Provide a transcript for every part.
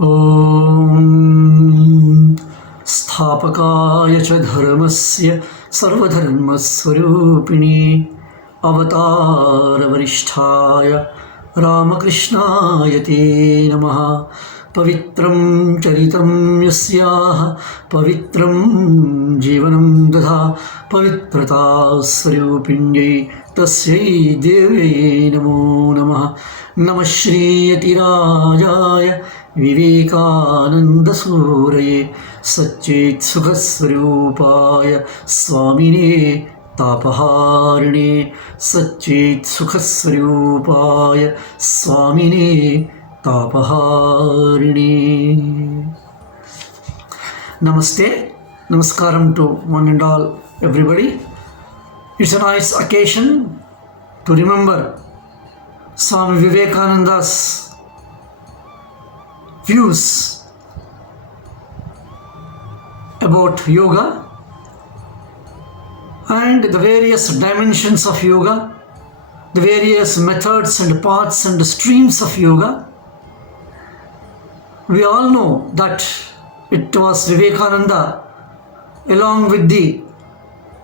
Om Sthapakaya cha dharmasya sarvadharmaswarupini Avatara Varishtaya Ramakrishnaya te namaha Pavitram charitam yasyaha Pavitram jivanam dadha Pavitrata swarupinyai Tasyai devai namo namaha Namah Shri Yatirajaya Vivekananda Suraye Satchit Sukhaswarupaya Swamine Tapaharine Satchit Sukhaswarupaya Swamine Tapaharine. Namaste, Namaskaram to one and all, everybody. It's a nice occasion to remember Swami Vivekananda's views about yoga and the various dimensions of yoga, the various methods and paths and streams of yoga. We all know that it was Vivekananda, along with the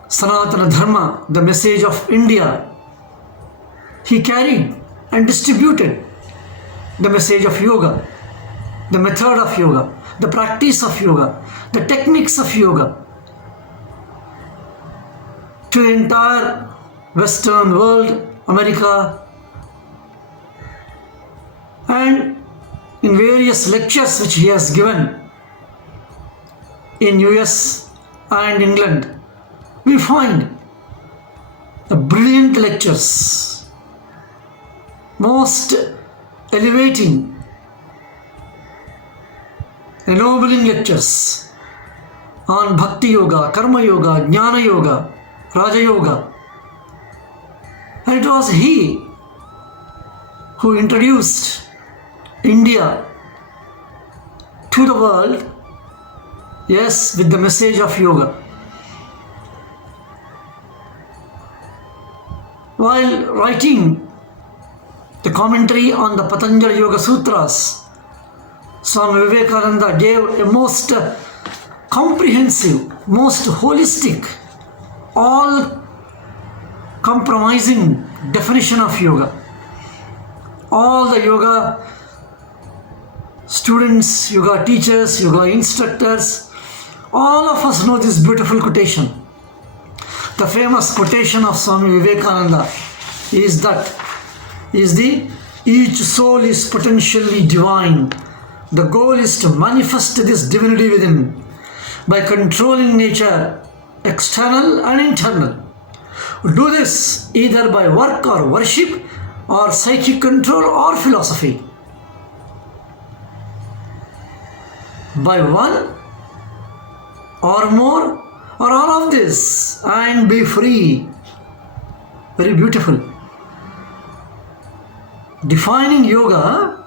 Sanatana Dharma, the message of India, he carried and distributed the message of yoga, the method of yoga, the practice of yoga, the techniques of yoga to the entire Western world, America, and in various lectures which he has given in US and England, we find the brilliant lectures, most elevating, ennobling lectures on Bhakti Yoga, Karma Yoga, Jnana Yoga, Raja Yoga. And it was he who introduced India to the world, yes, with the message of yoga. While writing the commentary on the Patanjali Yoga Sutras, Swami Vivekananda gave a most comprehensive, most holistic, all-compromising definition of yoga. All the yoga students, yoga teachers, yoga instructors, all of us know this beautiful quotation. The famous quotation of Swami Vivekananda is that, each soul is potentially divine. The goal is to manifest this divinity within by controlling nature, external and internal. Do this either by work or worship or psychic control or philosophy. By one or more or all of this and be free. Very beautiful. Defining yoga,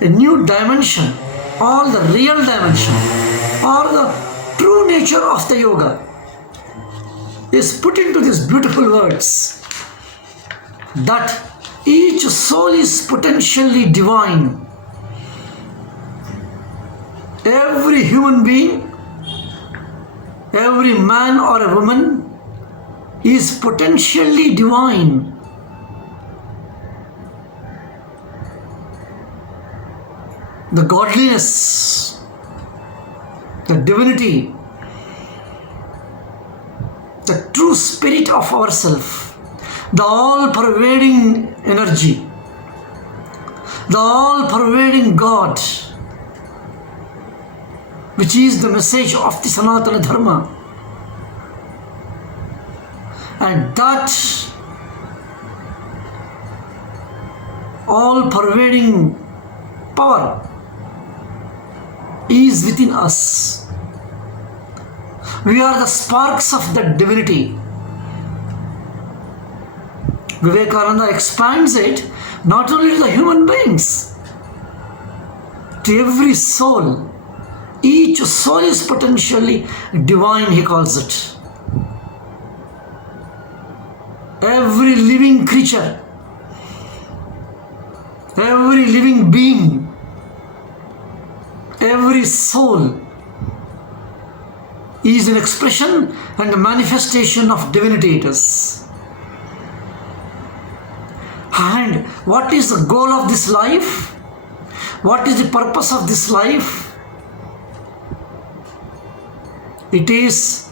a new dimension, or the real dimension, or the true nature of the yoga is put into these beautiful words that each soul is potentially divine. Every human being, every man or a woman is potentially divine. The godliness, the divinity, the true spirit of ourself, the all-pervading energy, the all-pervading God, which is the message of the Sanatana Dharma. And that all-pervading power is within us. We are the sparks of that divinity. Vivekananda expands it not only to the human beings, to every soul. Each soul is potentially divine, he calls it. Every living creature, every living being, every soul is an expression and a manifestation of divinity it is. And what is the goal of this life? What is the purpose of this life? It is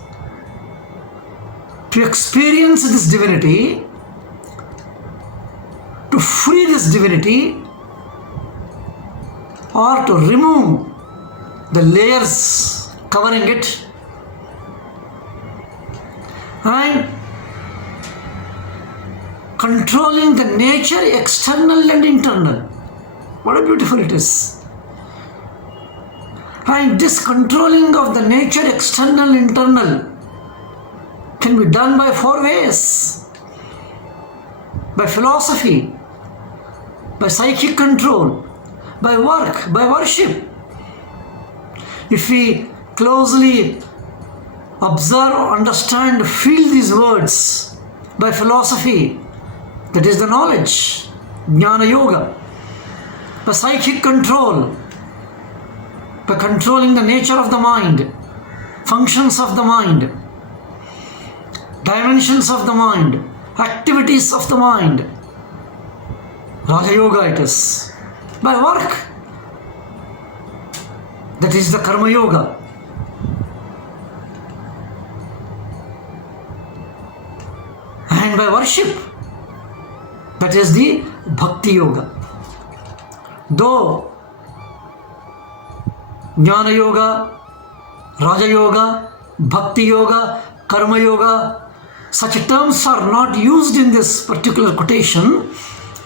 to experience this divinity, to free this divinity, or to remove the layers covering it, and controlling the nature external and internal. What a beautiful it is. And this controlling of the nature external internal can be done by 4 ways. By philosophy, by psychic control, by work, by worship. If we closely observe, understand, feel these words, by philosophy, that is the knowledge, Jnana Yoga, by psychic control, by controlling the nature of the mind, functions of the mind, dimensions of the mind, activities of the mind, Raja Yoga it is. By work, that is the Karma Yoga. And by worship, that is the Bhakti Yoga. Though Jnana Yoga, Raja Yoga, Bhakti Yoga, Karma Yoga, such terms are not used in this particular quotation,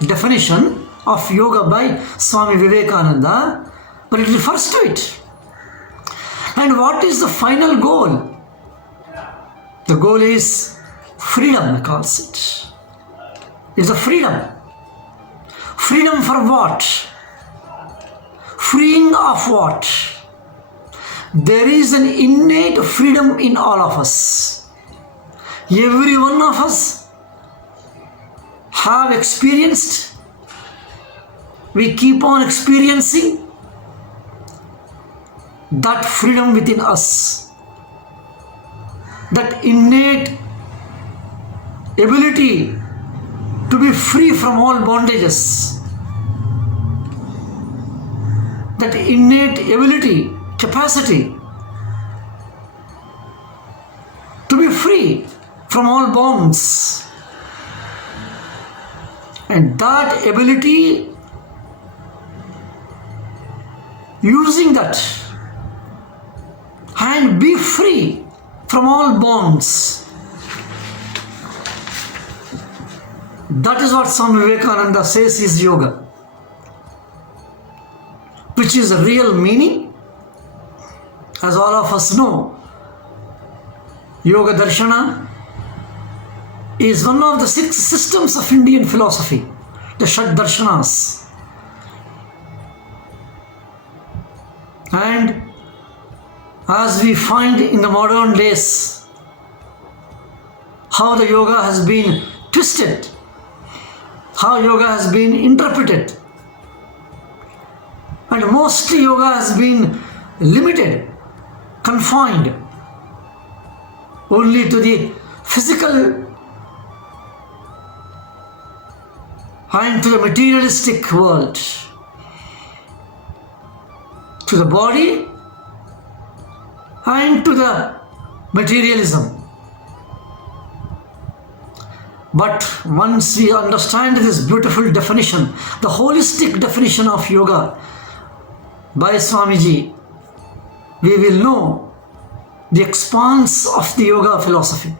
definition of yoga by Swami Vivekananda, but it refers to it. And what is the final goal? The goal is freedom, he calls it. It's a freedom. Freedom for what? Freeing of what? There is an innate freedom in all of us. Every one of us have experienced, we keep on experiencing that freedom within us, that innate ability to be free from all bondages, that innate ability, capacity to be free from all bonds. And that ability, using that and be free from all bonds. That is what Swami Vivekananda says is yoga, which is a real meaning. As all of us know, Yoga Darshana is one of the 6 systems of Indian philosophy, the Shad Darshanas. And as we find in the modern days, how the yoga has been twisted, how yoga has been interpreted, and mostly yoga has been limited, confined only to the physical and to the materialistic world, to the body and to the materialism. But once we understand this beautiful definition, the holistic definition of yoga by Swamiji, we will know the expanse of the yoga philosophy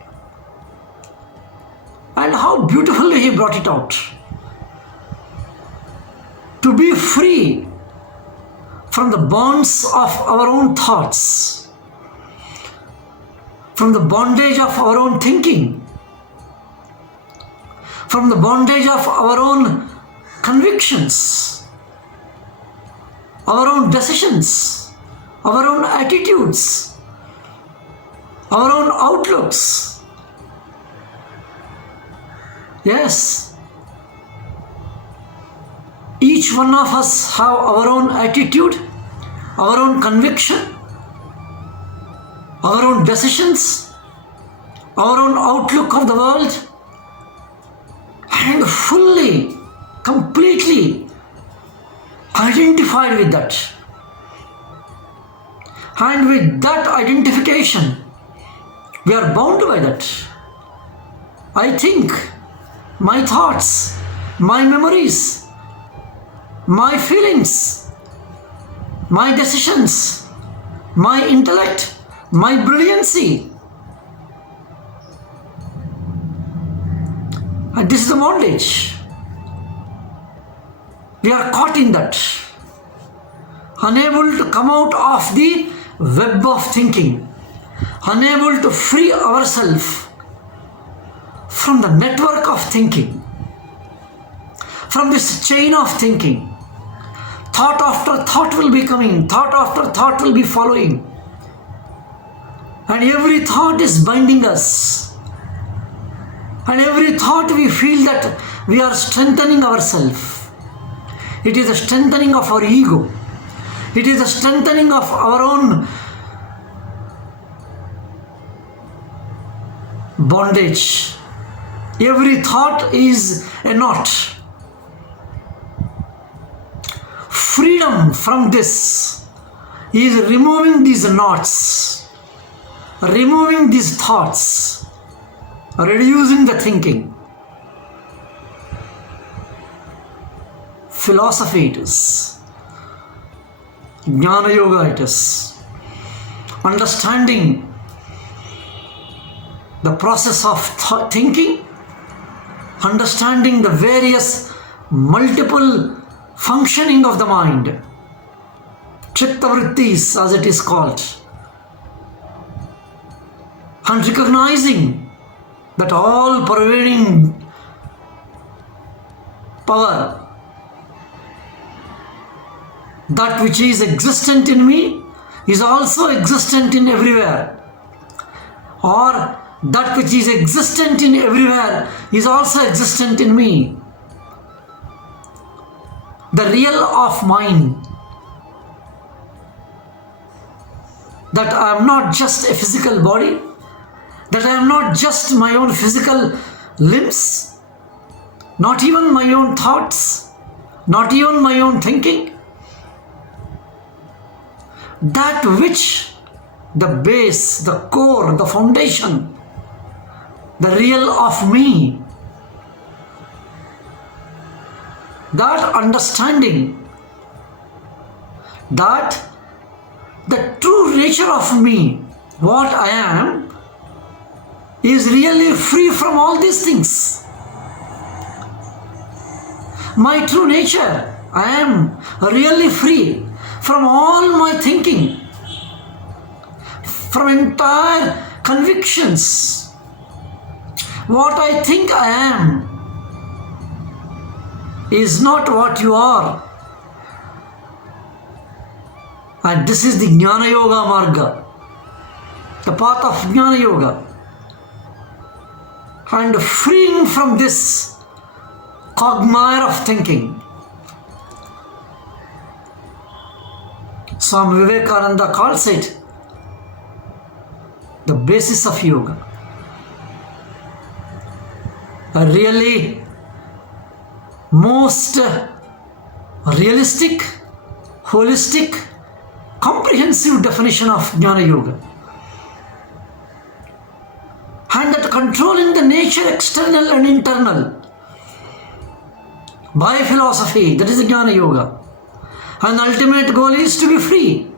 and how beautifully he brought it out. To be free from the bonds of our own thoughts, from the bondage of our own thinking, from the bondage of our own convictions, our own decisions, our own attitudes, our own outlooks. Yes, Each one of us have our own attitude, our own conviction, our own decisions, our own outlook of the world, and fully, completely identified with that. And with that identification, we are bound by that. I think, my thoughts, my memories, my feelings, my decisions, my intellect, my brilliancy. And this is the bondage. We are caught in that, unable to come out of the web of thinking, unable to free ourselves from the network of thinking, from this chain of thinking. Thought after thought will be coming, thought after thought will be following, and every thought is binding us, and every thought we feel that we are strengthening ourselves. It is a strengthening of our ego. It is a strengthening of our own bondage. Every thought is a knot. Freedom from this is removing these knots, removing these thoughts, reducing the thinking. Philosophy it is. Jnana Yoga it is. Understanding the process of thinking, understanding the various multiple functioning of the mind, Chitta Vrittis as it is called, and recognizing that all pervading power, that which is existent in me is also existent in everywhere, or that which is existent in everywhere is also existent in me. The real of mine, that I am not just a physical body, that I am not just my own physical limbs, not even my own thoughts, not even my own thinking. That which the base, the core, the foundation, the real of me, that understanding that the true nature of me, what I am, is really free from all these things. My true nature, I am really free from all my thinking, from entire convictions. What I think I am is not what you are. And this is the Jnana Yoga Marga, the path of Jnana Yoga. And freeing from this quagmire of thinking. Swami Vivekananda calls it the basis of yoga. A really most realistic, holistic, comprehensive definition of Jnana Yoga. And that controlling the nature external and internal by philosophy, that is the Jnana Yoga. And the ultimate goal is to be free.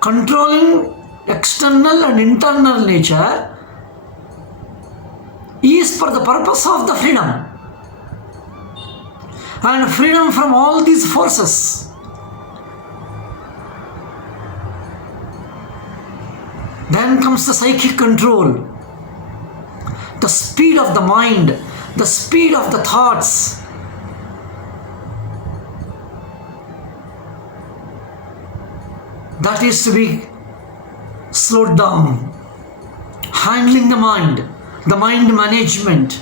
Controlling external and internal nature is for the purpose of the freedom. And freedom from all these forces. Then comes the psychic control, the speed of the mind, the speed of the thoughts. That is to be slowed down. Handling the mind management.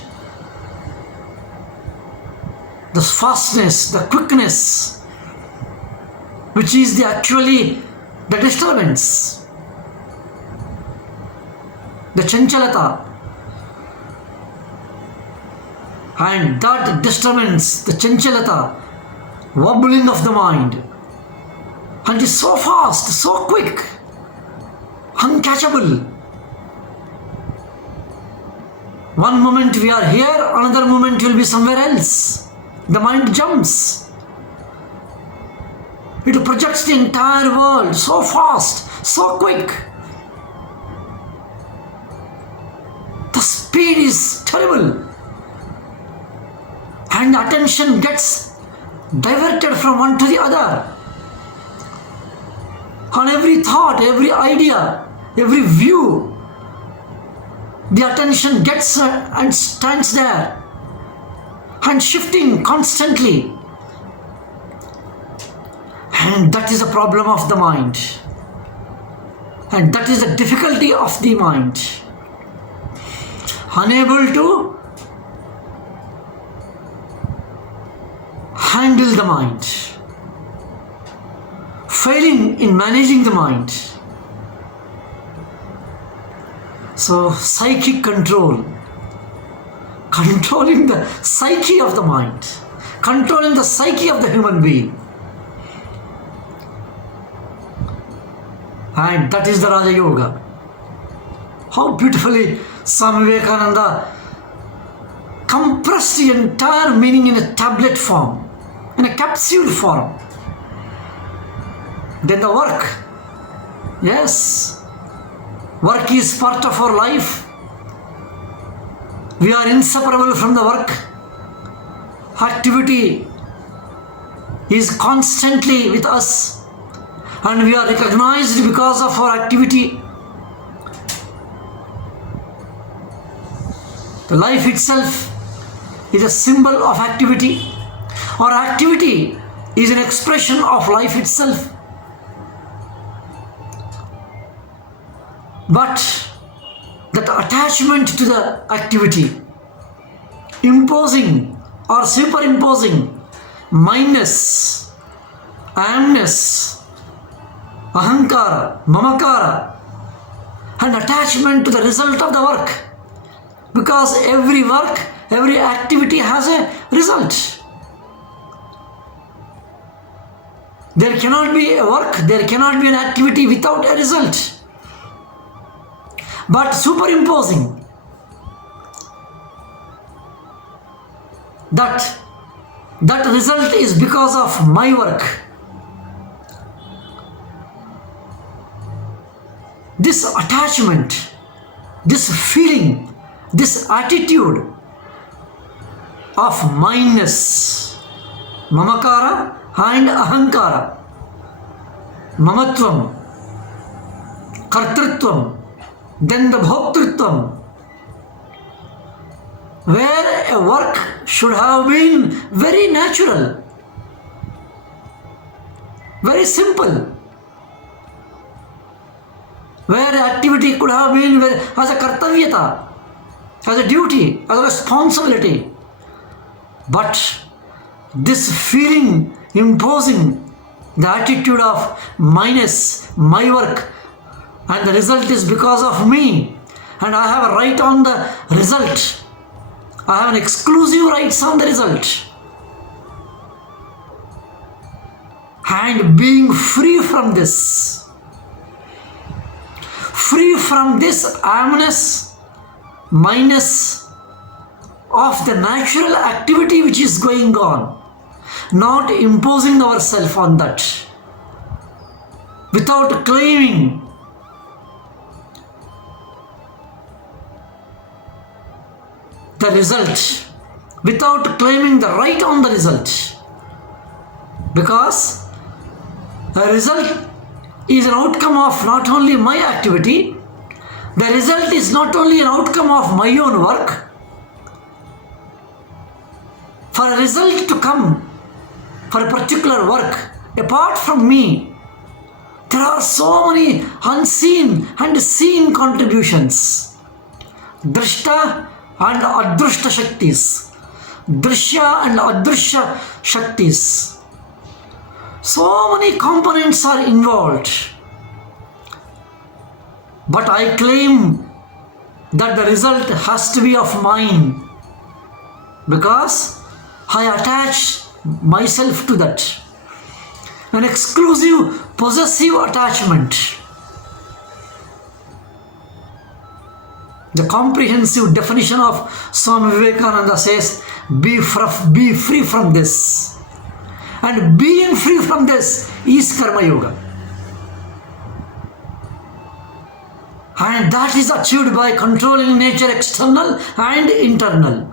the fastness, the quickness, which is actually the disturbance, the chanchalata. And that disturbance, the chanchalata, wobbling of the mind, and it is so fast, so quick, uncatchable. One moment we are here, another moment you will be somewhere else. The mind jumps. It projects the entire world so fast, so quick. The speed is terrible. And attention gets diverted from one to the other. On every thought, every idea, every view, the attention gets and stands there and shifting constantly. And that is the problem of the mind. And that is the difficulty of the mind. Unable to handle the mind. Failing in managing the mind. So, psychic control. Controlling the psyche of the mind. Controlling the psyche of the human being. And that is the Raja Yoga. How beautifully Swami Vivekananda compressed the entire meaning in a tablet form, in a capsule form. Then the work. Yes, work is part of our life. We are inseparable from the work. Activity is constantly with us, and we are recognized because of our activity. The life itself is a symbol of activity. Our activity is an expression of life itself. But that attachment to the activity, imposing or superimposing mindness, I-amness, ahankara, mamakara, and attachment to the result of the work. Because every work, every activity has a result. There cannot be a work, there cannot be an activity without a result. But superimposing that result is because of my work. This attachment, this feeling, this attitude of mindness, mamakara and ahankara, mamatvam, kartrutvam, then the bhoktritvam, where a work should have been very natural, very simple, where activity could have been as a kartavyata, as a duty, as a responsibility. But this feeling imposing the attitude of minus, my work, and the result is because of me, and I have a right on the result. I have an exclusive rights on the result. And being free from this I-amness, minus of the natural activity which is going on, not imposing ourselves on that, without claiming the result, without claiming the right on the result, because the result is an outcome of not only my activity, the result is not only an outcome of my own work. For a result to come for a particular work apart from me, there are so many unseen and seen contributions. Drishta and Adrushta Shaktis. Drishya and Adrishya Shaktis. So many components are involved. But I claim that the result has to be of mine because I attach myself to that. An exclusive possessive attachment. The comprehensive definition of Swami Vivekananda says, be free from this. And being free from this is Karma Yoga. And that is achieved by controlling nature external and internal.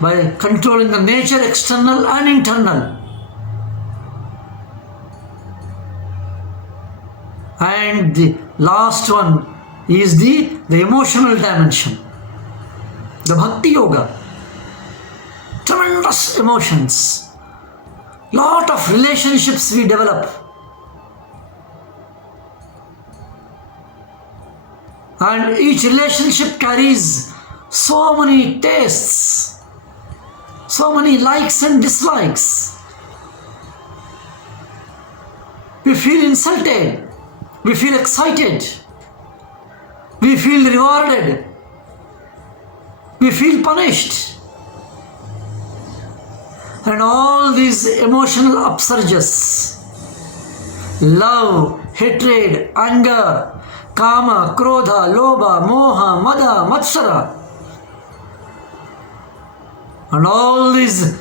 By controlling the nature external and internal. And the last one is the emotional dimension. The Bhakti Yoga. Tremendous emotions. Lot of relationships we develop. And each relationship carries so many tastes, so many likes and dislikes. We feel insulted, we feel excited, we feel rewarded, we feel punished. And all these emotional upsurges, love, hatred, anger, kama, krodha, lobha, moha, mada, matsara, and all these,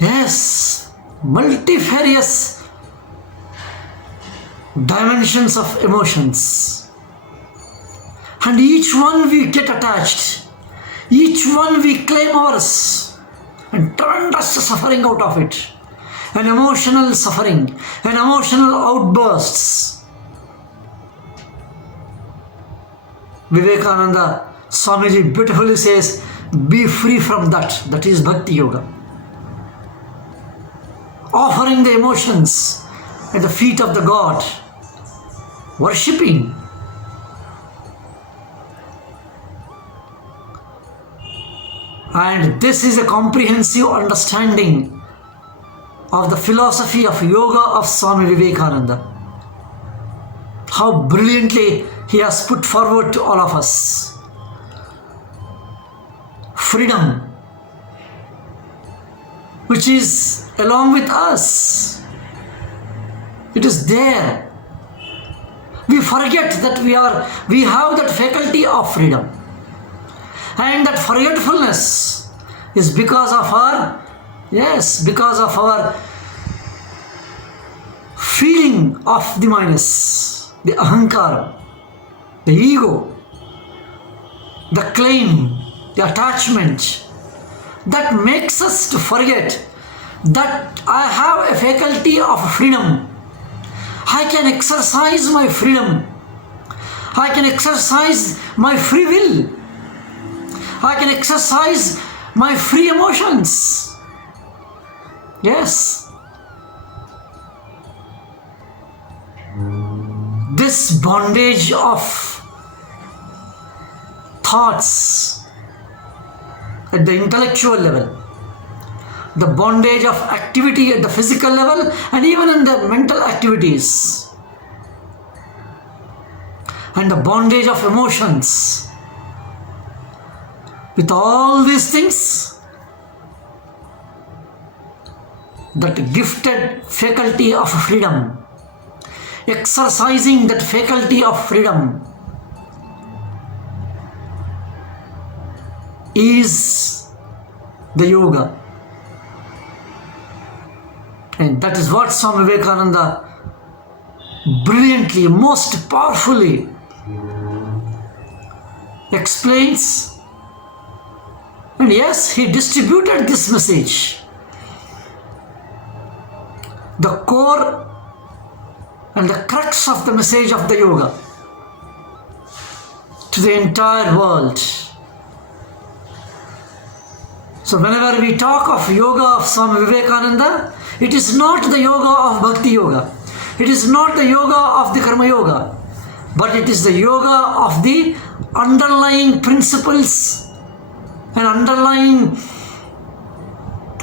yes, multifarious dimensions of emotions. And each one we get attached, each one we claim ours. And tremendous suffering out of it, an emotional suffering, an emotional outbursts. Vivekananda Swamiji beautifully says, be free from that. That is Bhakti Yoga. Offering the emotions at the feet of the God, worshipping. And this is a comprehensive understanding of the philosophy of yoga of Swami Vivekananda. How brilliantly he has put forward to all of us. Freedom, which is along with us. It is there. We forget that we have that faculty of freedom. And that forgetfulness is because of our feeling of the minus, the ahankara, the ego, the claim, the attachment, that makes us to forget that I have a faculty of freedom. I can exercise my freedom. I can exercise my free will. I can exercise my free emotions. Yes. This bondage of thoughts at the intellectual level, the bondage of activity at the physical level, and even in the mental activities, and the bondage of emotions. With all these things, that gifted faculty of freedom, exercising that faculty of freedom is the yoga. And that is what Swami Vivekananda brilliantly, most powerfully explains. And yes, he distributed this message. The core and the crux of the message of the yoga to the entire world. So whenever we talk of yoga of Swami Vivekananda, it is not the yoga of Bhakti Yoga. It is not the yoga of the Karma Yoga. but it is the yoga of the underlying principles and underlying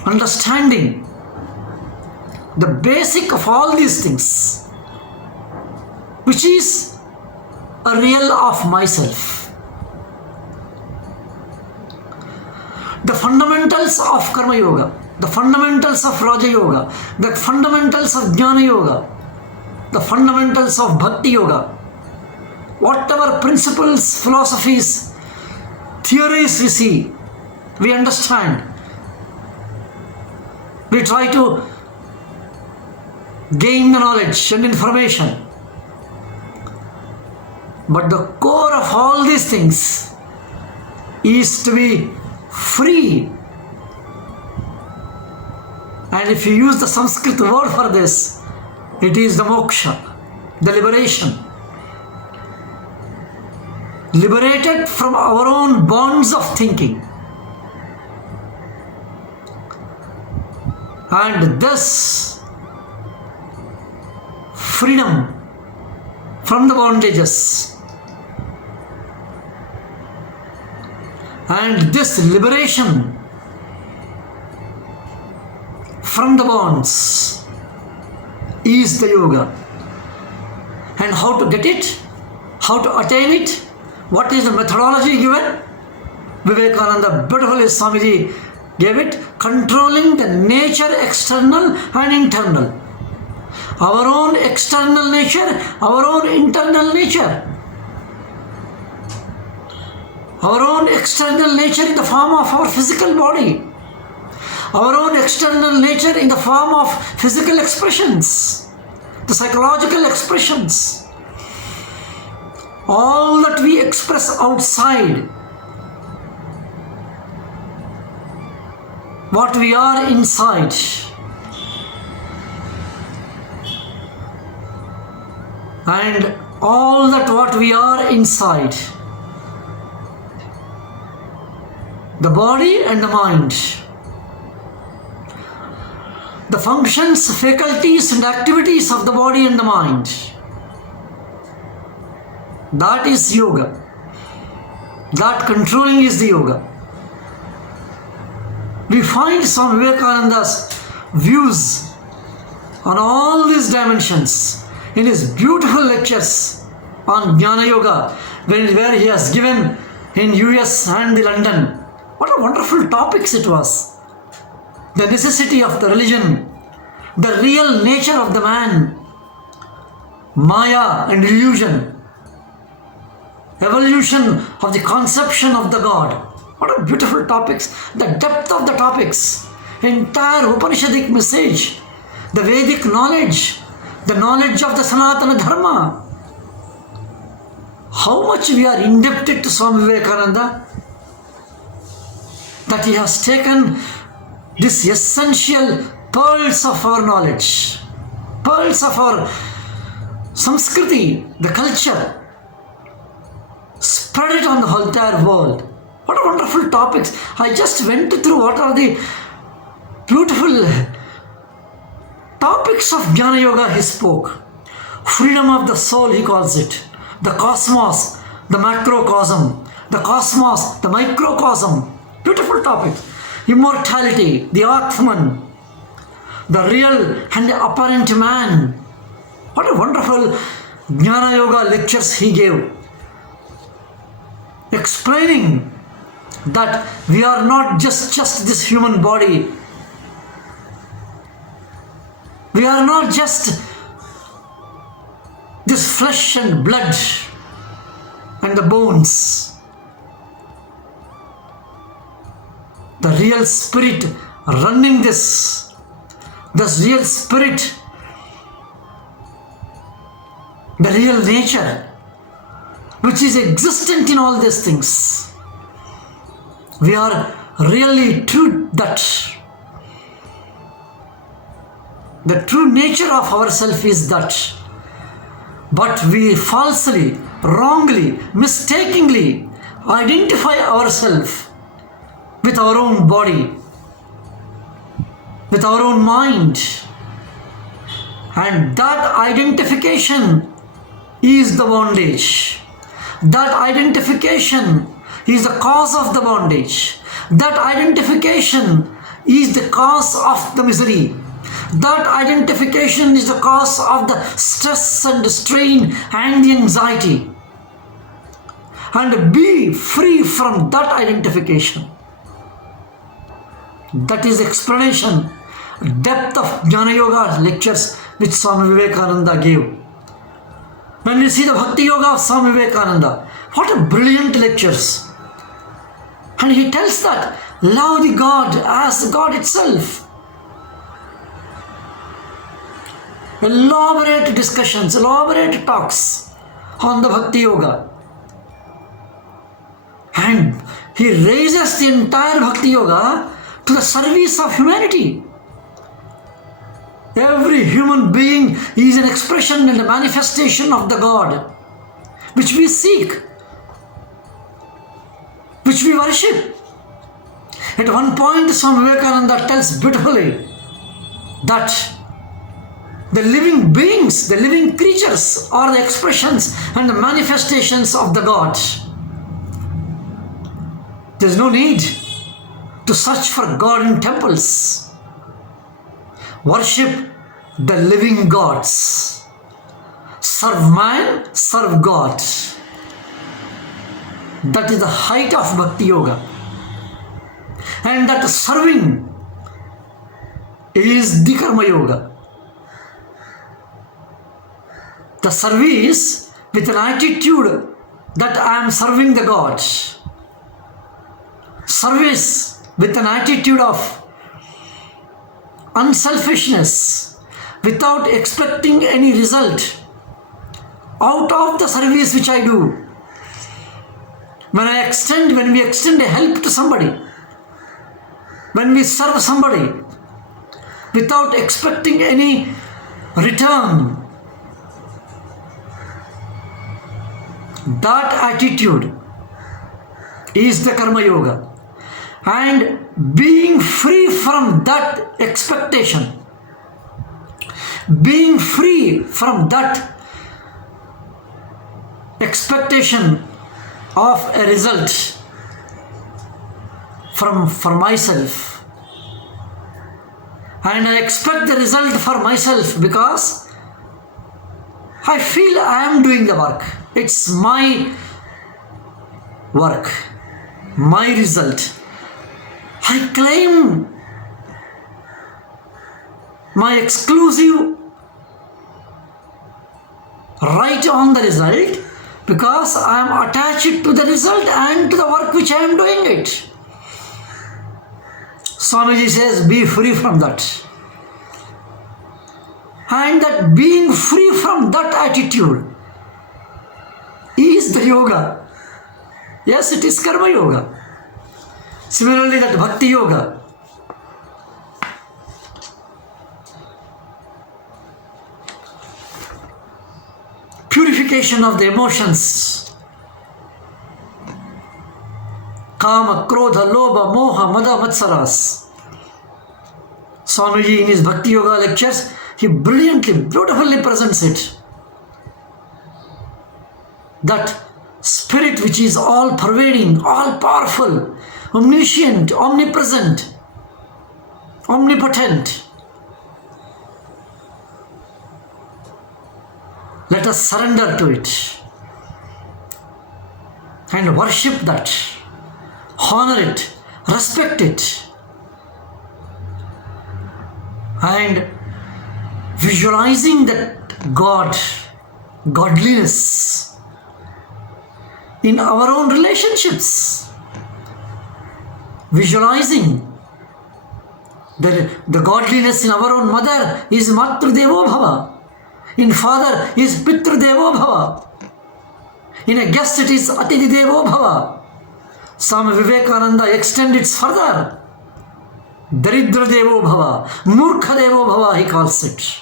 understanding, the basic of all these things, which is a real of myself. The fundamentals of Karma Yoga, the fundamentals of Raja Yoga, the fundamentals of Jnana Yoga, the fundamentals of Bhakti Yoga, whatever principles, philosophies, theories we see, we understand, we try to gain the knowledge and information. But the core of all these things is to be free. And if you use the Sanskrit word for this, it is the moksha, the liberation. Liberated from our own bonds of thinking. And this freedom from the bondages and this liberation from the bonds is the yoga. And how to get it? How to attain it? What is the methodology given? Vivekananda beautifully Swamiji gave it. Controlling the nature external and internal. Our own external nature, our own internal nature. Our own external nature in the form of our physical body. Our own external nature in the form of physical expressions. The psychological expressions. All that we express outside, what we are inside, and all that what we are inside, the body and the mind, the functions, faculties and activities of the body and the mind. That is yoga. That controlling is the yoga. We find Swami Vivekananda's views on all these dimensions in his beautiful lectures on Jnana Yoga, where he has given in US and London. What a wonderful topics it was. The necessity of the religion, the real nature of the man, Maya and illusion, evolution of the conception of the God. What a beautiful topics. The depth of the topics. Entire Upanishadic message. The Vedic knowledge. The knowledge of the Sanatana Dharma. How much we are indebted to Swami Vivekananda, that he has taken this essential pearls of our knowledge, pearls of our Samskriti, the culture, spread it on the whole entire world. What a wonderful topics. I just went through what are the beautiful topics of Jnana Yoga he spoke. Freedom of the soul he calls it. The cosmos, the macrocosm. The cosmos, the microcosm. Beautiful topic. Immortality, the Atman. The real and the apparent man. What a wonderful Jnana Yoga lectures he gave. Explaining that we are not just this human body. We are not just this flesh and blood and the bones. The real spirit running this real spirit, the real nature, which is existent in all these things. We are really true that. The true nature of ourself is that. But we falsely, wrongly, mistakenly identify ourselves with our own body, with our own mind. And that identification is the bondage. That identification is the cause of the bondage. That identification is the cause of the misery. That identification is the cause of the stress and the strain and the anxiety. And be free from that identification. That is explanation, depth of Jnana Yoga lectures which Swami Vivekananda gave. When we see the Bhakti Yoga of Swami Vivekananda, what a brilliant lectures. And he tells that love the God as God itself. Elaborate discussions, elaborate talks on the Bhakti Yoga. And he raises the entire Bhakti Yoga to the service of humanity. Every human being is an expression and a manifestation of the God which we seek, which we worship. At one point, Swami Vivekananda tells beautifully that the living beings, the living creatures are the expressions and the manifestations of the God. There is no need to search for God in temples. Worship the living gods. Serve man, serve God. That is the height of Bhakti Yoga. And that serving is the Karma Yoga. The service with an attitude that I am serving the God. Service with an attitude of unselfishness, without expecting any result out of the service which I do. When we extend a help to somebody, when we serve somebody without expecting any return, that attitude is the Karma Yoga. And being free from that expectation, being free from that expectation of a result for myself, and I expect the result for myself because I feel I am doing the work. It's my work, my result. I claim my exclusive right on the result because I am attached to the result and to the work which I am doing it. Swamiji says, be free from that. And that being free from that attitude is the yoga. Yes, it is Karma Yoga. Similarly, that Bhakti Yoga, purification of the emotions, Kama, Krodha, Lobha, Moha, Mada, Matsaras. Swamiji in his Bhakti Yoga lectures, he brilliantly, beautifully presents it. That spirit which is all pervading, all powerful, omniscient, omnipresent, omnipotent. Let us surrender to it and worship that, honor it, respect it, and visualizing that God, godliness in our own relationships. Visualizing the godliness in our own mother is Matru Devo Bhava. In father is Pitru Devo Bhava. In a guest it is Atidhi Devo Bhava. Swami Vivekananda extends further. Daridra Devo Bhava, Murkha Devo Bhava he calls it.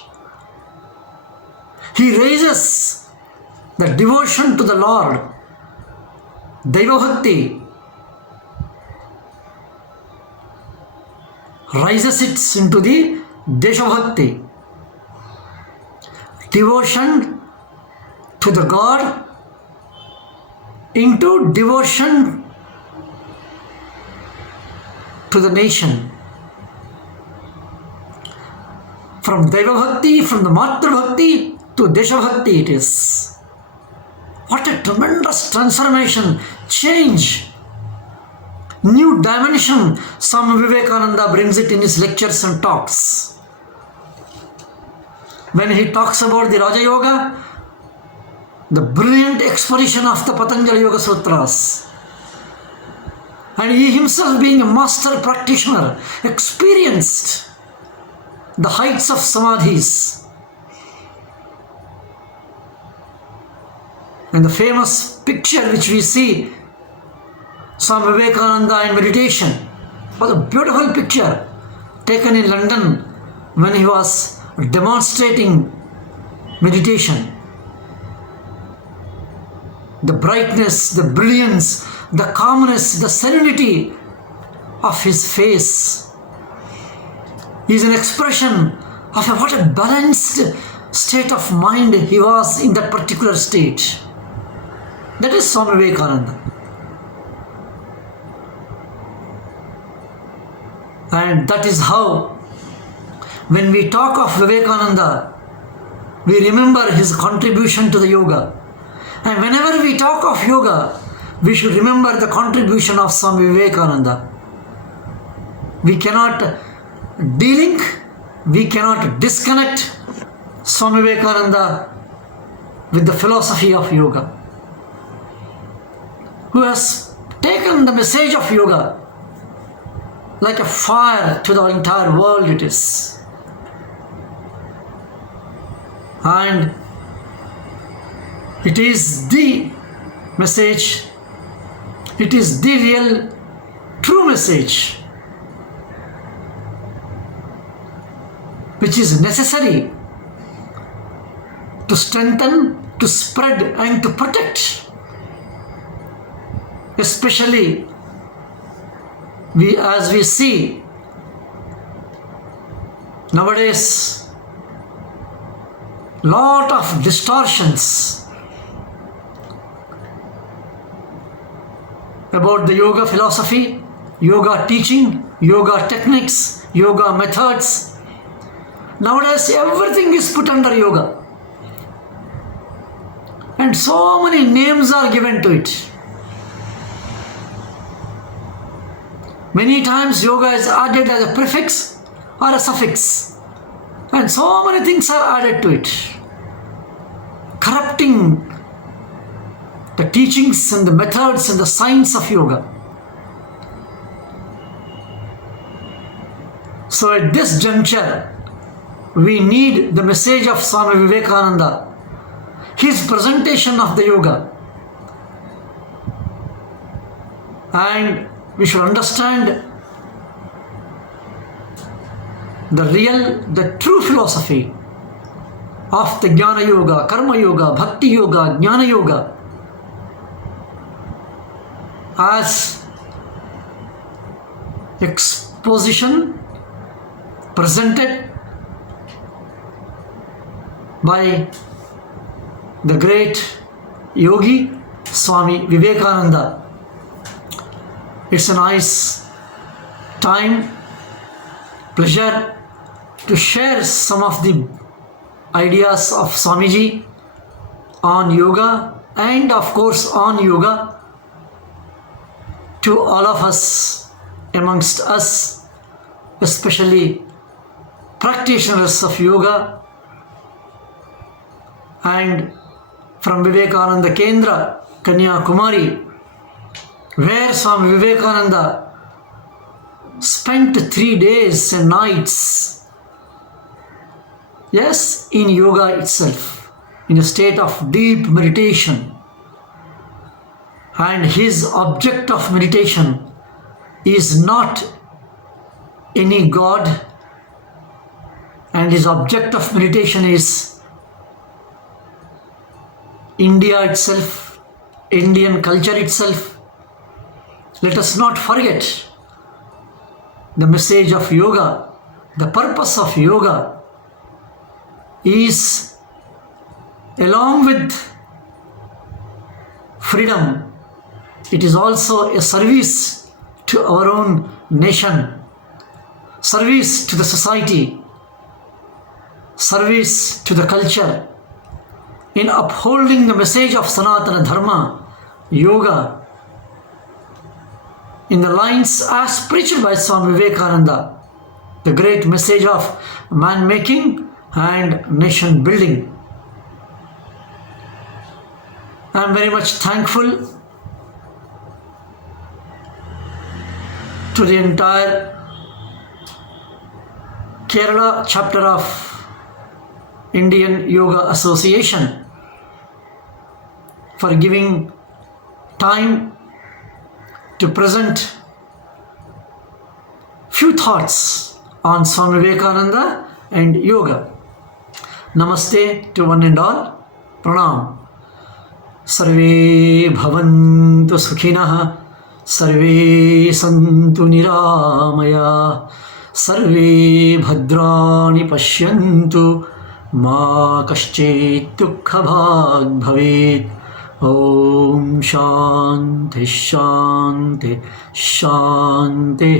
He raises the devotion to the Lord, Deva Bhakti, rises it into the Desha Bhakti, devotion to the God into devotion to the nation. From Daiva Bhakti, from the Matra Bhakti to Desha Bhakti it is. What a tremendous transformation, change, new dimension. Swami Vivekananda brings it in his lectures and talks. When he talks about the Raja Yoga, the brilliant exposition of the Patanjali Yoga Sutras, and he himself being a master practitioner, experienced the heights of samadhis. And the famous picture which we see, Swami Vivekananda in meditation, was a beautiful picture taken in London when he was demonstrating meditation. The brightness, the brilliance, the calmness, the serenity of his face is an expression of what a balanced state of mind he was in that particular state. That is Swami Vivekananda. And that is how, when we talk of Vivekananda, we remember his contribution to the yoga. And whenever we talk of yoga, we should remember the contribution of Swami Vivekananda. We cannot de-link, we cannot disconnect Swami Vivekananda with the philosophy of yoga, who has taken the message of yoga like a fire to the entire world it is. And it is the message, it is the real, true message which is necessary to strengthen, to spread and to protect. Especially as we see nowadays, lot of distortions about the yoga philosophy, yoga teaching, yoga techniques, yoga methods. Nowadays everything is put under yoga, and so many names are given to it. Many times yoga is added as a prefix or a suffix, and so many things are added to it, corrupting the teachings and the methods and the science of yoga. So at this juncture, we need the message of Swami Vivekananda, his presentation of the yoga, and we should understand the real, the true philosophy of the Jnana Yoga, Karma Yoga, Bhakti Yoga, Jnana Yoga, as exposition presented by the great yogi Swami Vivekananda. It's a nice time, pleasure to share some of the ideas of Swamiji on yoga and of course on yoga to all of us, amongst us, especially practitioners of yoga, and from Vivekananda Kendra, Kanyakumari, where Swami Vivekananda spent 3 days and nights, yes, in yoga itself, in a state of deep meditation. And his object of meditation is not any god, and his object of meditation is India itself, Indian culture itself. Let us not forget the message of yoga. The purpose of yoga is, along with freedom, it is also a service to our own nation, service to the society, service to the culture. In upholding the message of Sanatana Dharma, yoga, in the lines as preached by Swami Vivekananda, the great message of man-making and nation-building. I am very much thankful to the entire Kerala chapter of Indian Yoga Association for giving time to present few thoughts on Swami Vivekananda and yoga. Namaste to one and all. Pranam. Sarve bhavantu sukhinah, sarve santu niramaya, sarve bhadrani pashyantu, ma kaschet dukkha bhag bhavet. Om Shanti Shanti Shanti.